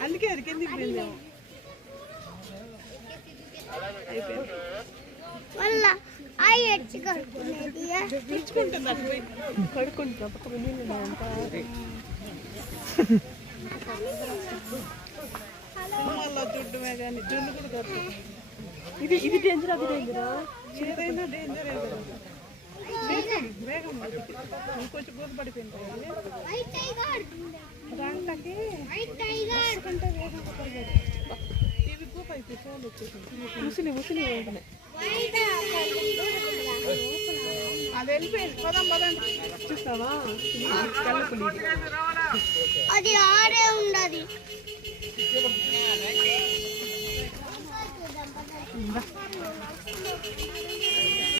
అందుకే అది కిందికి వెళ్ళాము కడుక్కుంటున్నా పక్కన నీళ్ళు చూడటమే కానీ జున్ను కూడా కడుతుంది ఇది డేంజర్ అది డేంజరా ఏదైనా డేంజర్ వేగం ఇంకొంచెం గోధ పడిపోయింది దాంట్లోకి ఇది గోప అయితే ఫోన్ వచ్చేసింది ముసిలి వేగనే అది వెళ్ళిపోయింది పదం చూస్తావా కళ్ళపులి అది ఆడే ఉండదు